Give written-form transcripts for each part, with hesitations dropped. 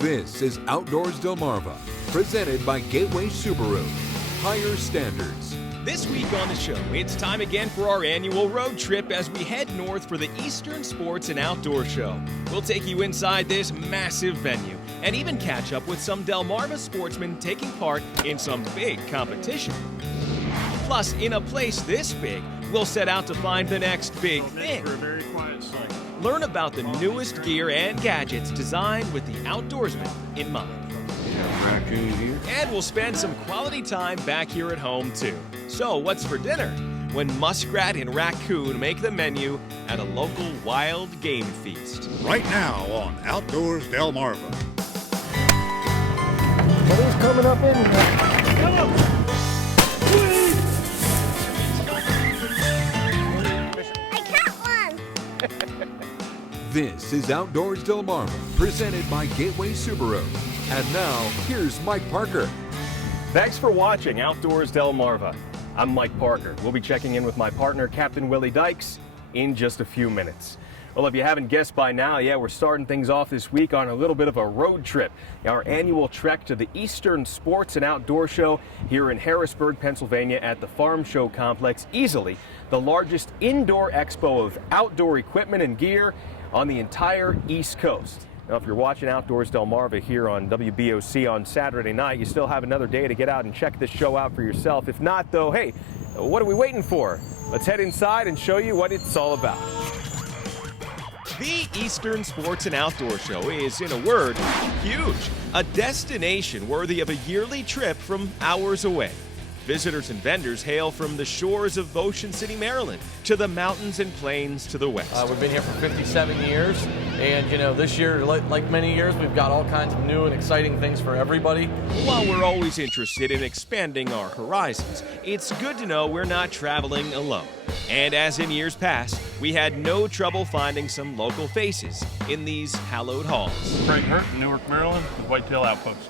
This is Outdoors Delmarva, presented by Gateway Subaru. Higher standards. This week on the show, it's time again for our annual road trip as we head north for the Eastern Sports and Outdoor Show. We'll take you inside this massive venue and even catch up with some Delmarva sportsmen taking part in some big competition. Plus, in a place this big, we'll set out to find the next big thing. Learn about the newest gear and gadgets designed with the outdoorsman in mind. And we'll spend some quality time back here at home, too. So, what's for dinner? When muskrat and raccoon make the menu at a local wild game feast. Right now on Outdoors Delmarva. What is coming up in here? Come on! This is Outdoors Delmarva, presented by Gateway Subaru. And now, here's Mike Parker. Thanks for watching Outdoors Delmarva. I'm Mike Parker. We'll be checking in with my partner, Captain Willie Dykes, in just a few minutes. Well, if you haven't guessed by now, we're starting things off this week on a little bit of a road trip. Our annual trek to the Eastern Sports and Outdoor Show here in Harrisburg, Pennsylvania at the Farm Show Complex, easily the largest indoor expo of outdoor equipment and gear on the entire East Coast. Now, if you're watching Outdoors Delmarva here on WBOC on Saturday night, you still have another day to get out and check this show out for yourself. If not, though, hey, what are we waiting for? Let's head inside and show you what it's all about. The Eastern Sports and Outdoor Show is, in a word, huge. A destination worthy of a yearly trip from hours away. Visitors and vendors hail from the shores of Ocean City, Maryland, to the mountains and plains to the west. We've been here for 57 years, and this year, like many years, we've got all kinds of new and exciting things for everybody. While we're always interested in expanding our horizons, it's good to know we're not traveling alone. And as in years past, we had no trouble finding some local faces in these hallowed halls. Craig Hurt in Newark, Maryland, with Whitetail Outpost.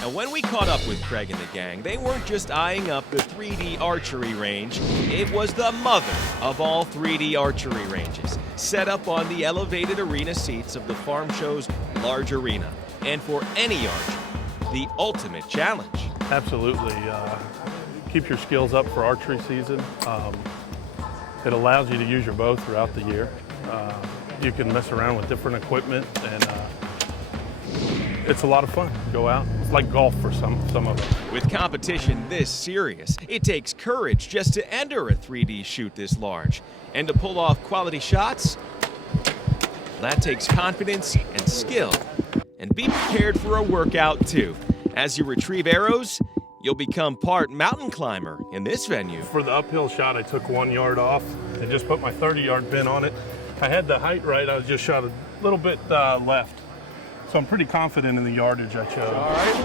Now, when we caught up with Craig and the gang, they weren't just eyeing up the 3D archery range. It was the mother of all 3D archery ranges, set up on the elevated arena seats of the Farm Show's large arena. And for any archer, the ultimate challenge. Absolutely. Keep your skills up for archery season. It allows you to use your bow throughout the year. You can mess around with different equipment, and it's a lot of fun. Go out. It's like golf for some of it. With competition this serious, it takes courage just to enter a 3D shoot this large. And to pull off quality shots, that takes confidence and skill. And be prepared for a workout too. As you retrieve arrows, you'll become part mountain climber in this venue. For the uphill shot, I took 1 yard off and just put my 30-yard pin on it. I had the height right. I just shot a little bit left. So I'm pretty confident in the yardage I chose. All right.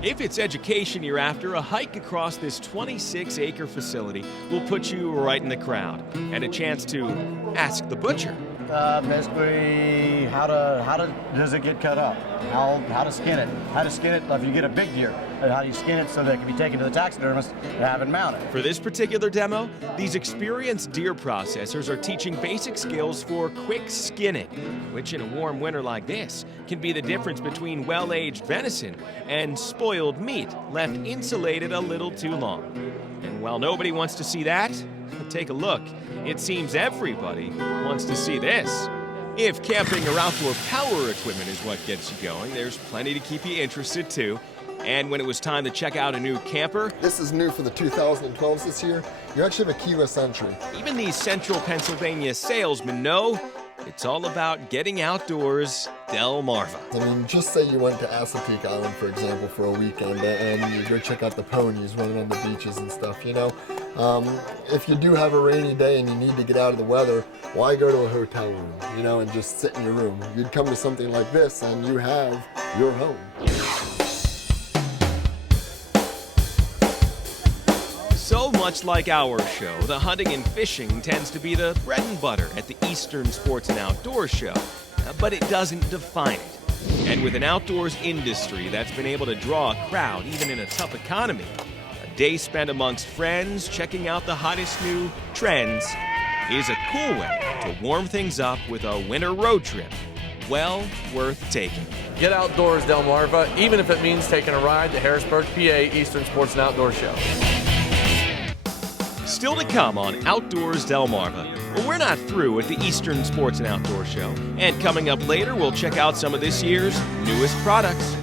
If it's education you're after, a hike across this 26-acre facility will put you right in the crowd and a chance to ask the butcher. Basically, how does it get cut up? How to skin it? How to skin it if you get a big deer? And how do you skin it so that it can be taken to the taxidermist and have it mounted? For this particular demo, these experienced deer processors are teaching basic skills for quick skinning, which in a warm winter like this can be the difference between well-aged venison and spoiled meat left insulated a little too long. And while nobody wants to see that, take a look. It seems everybody wants to see this. If camping or outdoor power equipment is what gets you going, there's plenty to keep you interested too. And when it was time to check out a new camper, this is new for the 2012s this year. You actually have a Key West entry. Even these central Pennsylvania salesmen know it's all about getting outdoors Delmarva. I mean, just say you went to Assapeak Island, for example, for a weekend, and you go check out the ponies running on the beaches and stuff, If you do have a rainy day and you need to get out of the weather, why go to a hotel room, and just sit in your room? You'd come to something like this and you have your home. So much like our show, the hunting and fishing tends to be the bread and butter at the Eastern Sports and Outdoor Show, but it doesn't define it. And with an outdoors industry that's been able to draw a crowd even in a tough economy, a day spent amongst friends checking out the hottest new trends is a cool way to warm things up with a winter road trip well worth taking. Get outdoors, Delmarva, even if it means taking a ride to Harrisburg, PA Eastern Sports and Outdoor Show. Still to come on Outdoors Delmarva. Well, we're not through with the Eastern Sports and Outdoor Show. And coming up later, we'll check out some of this year's newest products.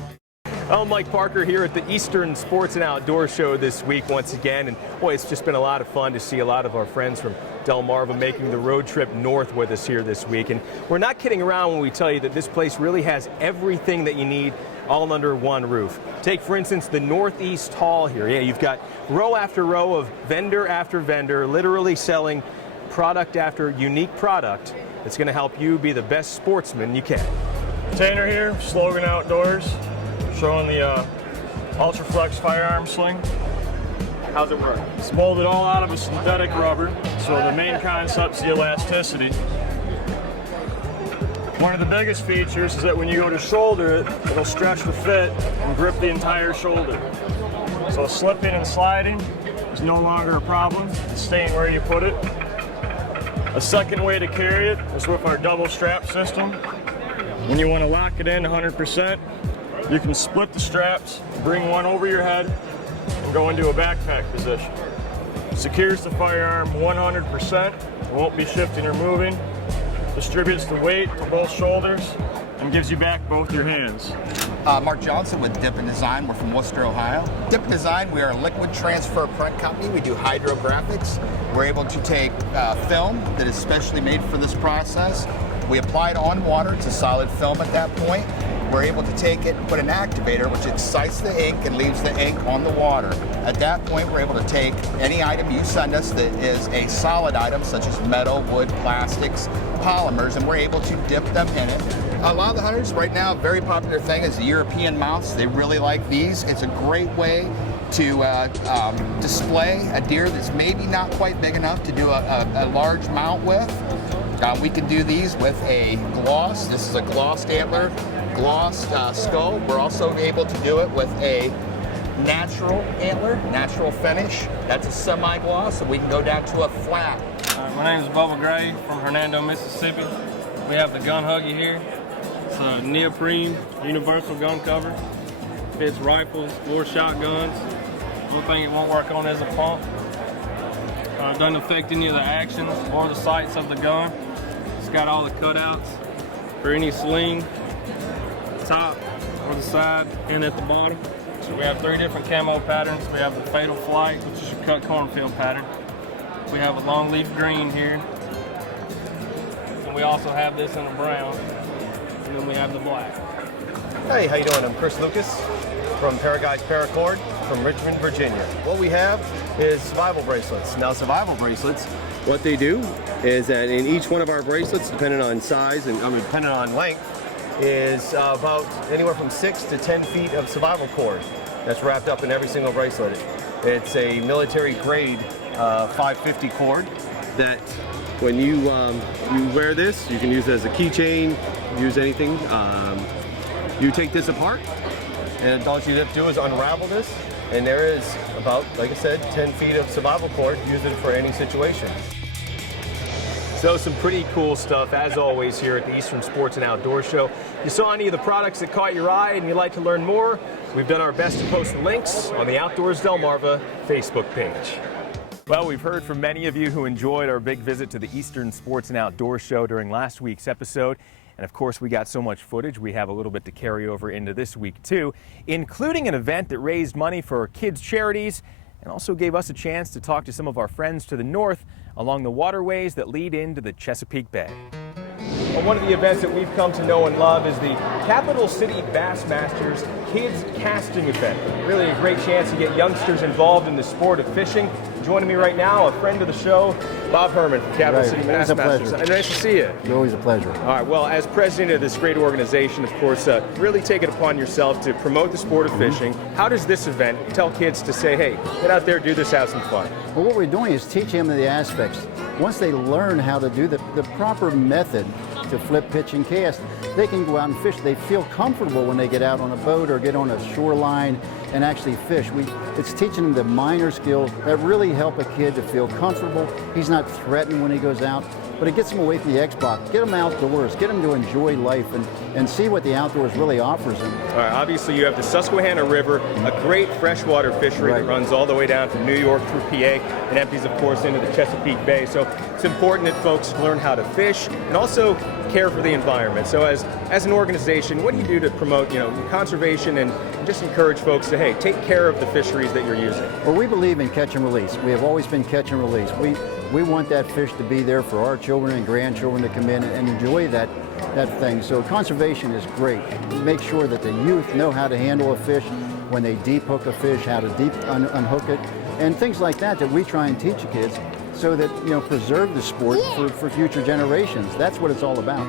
I'm Mike Parker here at the Eastern Sports and Outdoor Show this week once again. And boy, it's just been a lot of fun to see a lot of our friends from Delmarva making the road trip north with us here this week. And we're not kidding around when we tell you that this place really has everything that you need all under one roof. Take, for instance, the Northeast Hall here. Yeah, you've got row after row of vendor after vendor, literally selling product after unique product that's going to help you be the best sportsman you can. Tanner here, Slogan Outdoors, showing the Ultraflex firearm sling. How's it work? It's molded all out of a synthetic rubber, so the main concept's the elasticity. One of the biggest features is that when you go to shoulder it, it'll stretch the fit and grip the entire shoulder. So slipping and sliding is no longer a problem. It's staying where you put it. A second way to carry it is with our double strap system. When you want to lock it in 100%, you can split the straps, bring one over your head, and go into a backpack position. Secures the firearm 100%, it won't be shifting or moving. Distributes the weight to both shoulders and gives you back both your hands. Mark Johnson with Dip and Design. We're from Worcester, Ohio. Dip and Design, we are a liquid transfer print company. We do hydrographics. We're able to take film that is specially made for this process. We apply it on water. It's a solid film at that point. We're able to take it and put an activator which excites the ink and leaves the ink on the water. At that point, we're able to take any item you send us that is a solid item, such as metal, wood, plastics, polymers, and we're able to dip them in it. A lot of the hunters right now, a very popular thing is the European mounts. They really like these. It's a great way to display a deer that's maybe not quite big enough to do a large mount with. We can do these with a gloss. This is a glossed antler, glossed skull. We're also able to do it with a natural antler, natural finish. That's a semi-gloss, so we can go down to a flat. My name is Bubba Gray from Hernando, Mississippi. We have the gun huggy here. It's a neoprene universal gun cover. Fits rifles or shotguns. The only thing it won't work on is a pump. It doesn't affect any of the actions or the sights of the gun. It's got all the cutouts for any sling, top or the side and at the bottom. So we have 3 different camo patterns. We have the Fatal Flight, which is your cut cornfield pattern. We have a long leaf green here. And we also have this in a brown. And then we have the black. Hey, how you doing? I'm Chris Lucas from Paraguay's Paracord from Richmond, Virginia. What we have is survival bracelets. Now, survival bracelets, what they do is that in each one of our bracelets, depending on size and depending on length, is about anywhere from 6 to 10 feet of survival cord that's wrapped up in every single bracelet. It's a military grade 550 cord that when you wear this, you can use it as a keychain, use anything. You take this apart, and all you have to do is unravel this, and there is about, like I said, 10 feet of survival cord. Use it for any situation. So some pretty cool stuff, as always, here at the Eastern Sports and Outdoor Show. If you saw any of the products that caught your eye and you'd like to learn more, we've done our best to post the links on the Outdoors Delmarva Facebook page. Well, we've heard from many of you who enjoyed our big visit to the Eastern Sports and Outdoor Show during last week's episode. And of course, we got so much footage, we have a little bit to carry over into this week too, including an event that raised money for kids' charities and also gave us a chance to talk to some of our friends to the north along the waterways that lead into the Chesapeake Bay. Well, one of the events that we've come to know and love is the Capital City Bassmasters Kids Casting Event. Really a great chance to get youngsters involved in the sport of fishing. Joining me right now, a friend of the show, Bob Herman from Capital City Bassmasters. Nice to see you. It's always a pleasure. All right, well, as president of this great organization, of course, really take it upon yourself to promote the sport of fishing. How does this event tell kids to say, hey, get out there, do this, have some fun? Well, what we're doing is teaching them the aspects. Once they learn how to do the proper method to flip, pitch, and cast, they can go out and fish. They feel comfortable when they get out on a boat or get on a shoreline and actually fish. It's teaching them the minor skills that really help a kid to feel comfortable. He's not threatened when he goes out, but it gets them away from the Xbox. Get them outdoors. Get them to enjoy life and see what the outdoors really offers them. All right, obviously you have the Susquehanna River, a great freshwater fishery that runs all the way down from New York through PA and empties, of course, into the Chesapeake Bay. So it's important that folks learn how to fish and also care for the environment. So as an organization, what do you do to promote, conservation and just encourage folks to, hey, take care of the fisheries that you're using? Well, we believe in catch and release. We have always been catch and release. We want that fish to be there for our children and grandchildren to come in and enjoy that thing. So conservation is great. Make sure that the youth know how to handle a fish when they deep hook a fish, how to unhook it, and things like that we try and teach the kids so that, preserve the sport for future generations. That's what it's all about.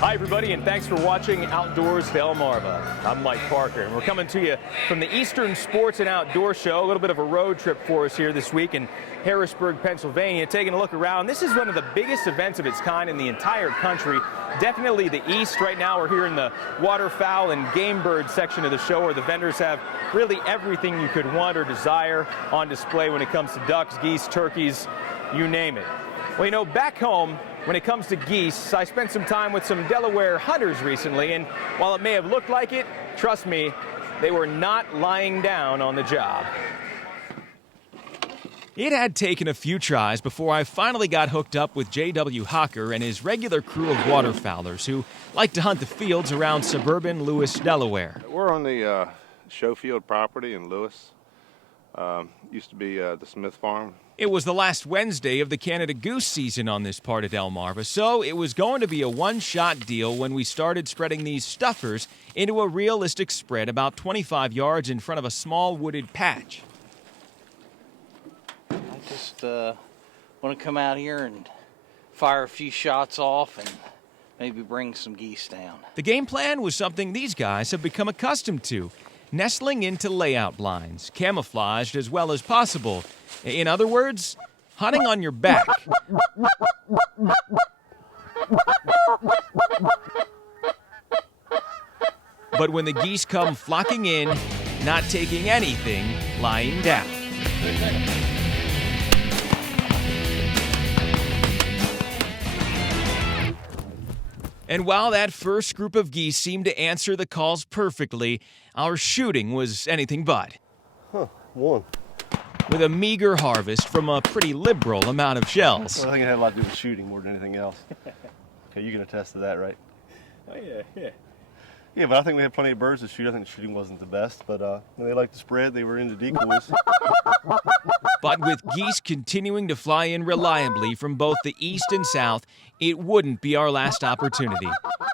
Hi, everybody, and thanks for watching Outdoors Delmarva. I'm Mike Parker, and we're coming to you from the Eastern Sports and Outdoor Show. A little bit of a road trip for us here this week in Harrisburg, Pennsylvania. Taking a look around. This is one of the biggest events of its kind in the entire country. Definitely the East. Right now we're here in the waterfowl and game bird section of the show, where the vendors have really everything you could want or desire on display when it comes to ducks, geese, turkeys, you name it. Well, back home, when it comes to geese, I spent some time with some Delaware hunters recently, and while it may have looked like it, trust me, they were not lying down on the job. It had taken a few tries before I finally got hooked up with J.W. Hocker and his regular crew of waterfowlers who like to hunt the fields around suburban Lewis, Delaware. We're on the Showfield property in Lewis. Used to be the Smith Farm. It was the last Wednesday of the Canada goose season on this part of Delmarva, so it was going to be a one-shot deal when we started spreading these stuffers into a realistic spread about 25 yards in front of a small wooded patch. I just want to come out here and fire a few shots off and maybe bring some geese down. The game plan was something these guys have become accustomed to, nestling into layout blinds, camouflaged as well as possible. In other words, hunting on your back. But when the geese come flocking in, not taking anything lying down. And while that first group of geese seemed to answer the calls perfectly, our shooting was anything but. One. with a meager harvest from a pretty liberal amount of shells. Well, I think it had a lot to do with shooting more than anything else. Okay, you can attest to that, right? Oh, yeah. Yeah, but I think we had plenty of birds to shoot. I think the shooting wasn't the best, but they liked to spread. They were into decoys. But with geese continuing to fly in reliably from both the east and south, it wouldn't be our last opportunity.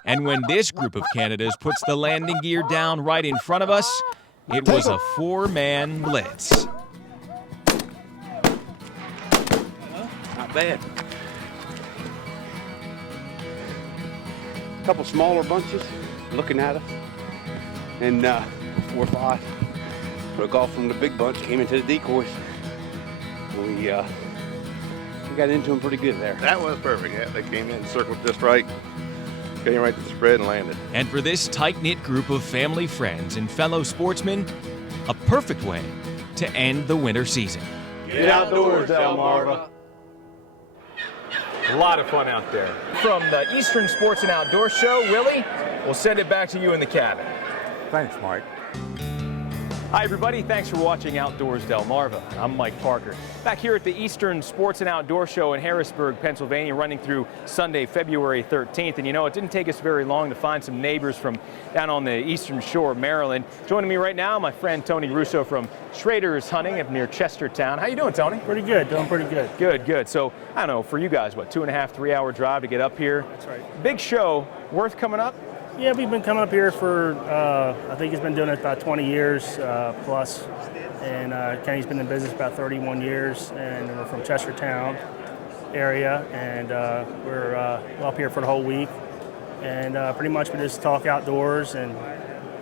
And when this group of Canadas puts the landing gear down right in front of us, it was a four-man blitz. Not bad. A couple smaller bunches looking at us, and 4 or 5 broke off from the big bunch, came into the decoys. We got into them pretty good there. That was perfect. Yeah, they came in, circled just right, came right to the spread and landed. And for this tight-knit group of family friends and fellow sportsmen, a perfect way to end the winter season. Get outdoors, Delmarva. A lot of fun out there. From the Eastern Sports and Outdoor Show, Willie, we'll send it back to you in the cabin. Thanks, Mike. Hi, everybody. Thanks for watching Outdoors Delmarva. I'm Mike Parker. Back here at the Eastern Sports and Outdoor Show in Harrisburg, Pennsylvania, running through Sunday, February 13th. And you know, it didn't take us very long to find some neighbors from down on the Eastern Shore of Maryland. Joining me right now, my friend Tony Russo from Schrader's Hunting up near Chestertown. How you doing, Tony? Pretty good. Doing pretty good. Good. So, I don't know, for you guys, what, 2.5, 3 hour drive to get up here? That's right. Big show. Worth coming up? Yeah, we've been coming up here for, I think he's been doing it about 20 years plus. And Kenny's been in business about 31 years, and we're from Chestertown area, and we're up here for the whole week. And pretty much we just talk outdoors and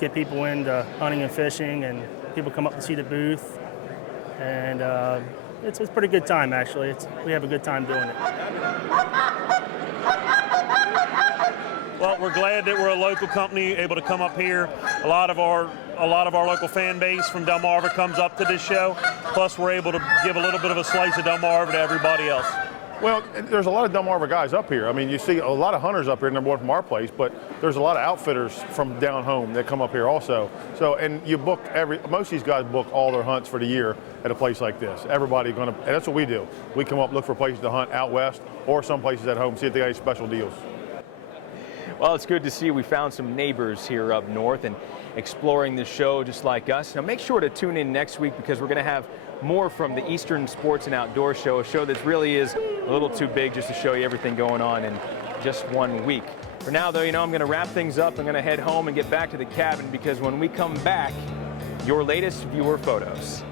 get people into hunting and fishing, and people come up to see the booth. And it's a pretty good time, actually. We have a good time doing it. Well, we're glad that we're a local company able to come up here. A lot of our a lot of our local fan base from Delmarva comes up to this show. Plus, we're able to give a little bit of a slice of Delmarva to everybody else. Well, there's a lot of Delmarva guys up here. I mean, you see a lot of hunters up here, number one from our place, but there's a lot of outfitters from down home that come up here also. So, and you book most of these guys book all their hunts for the year at a place like this. Everybody and that's what we do. We come up, look for places to hunt out west or some places at home, see if they got any special deals. Well, it's good to see we found some neighbors here up north and exploring the show just like us. Now, make sure to tune in next week because we're going to have more from the Eastern Sports and Outdoor Show, a show that really is a little too big just to show you everything going on in just 1 week. For now, though, I'm going to wrap things up. I'm going to head home and get back to the cabin because when we come back, your latest viewer photos.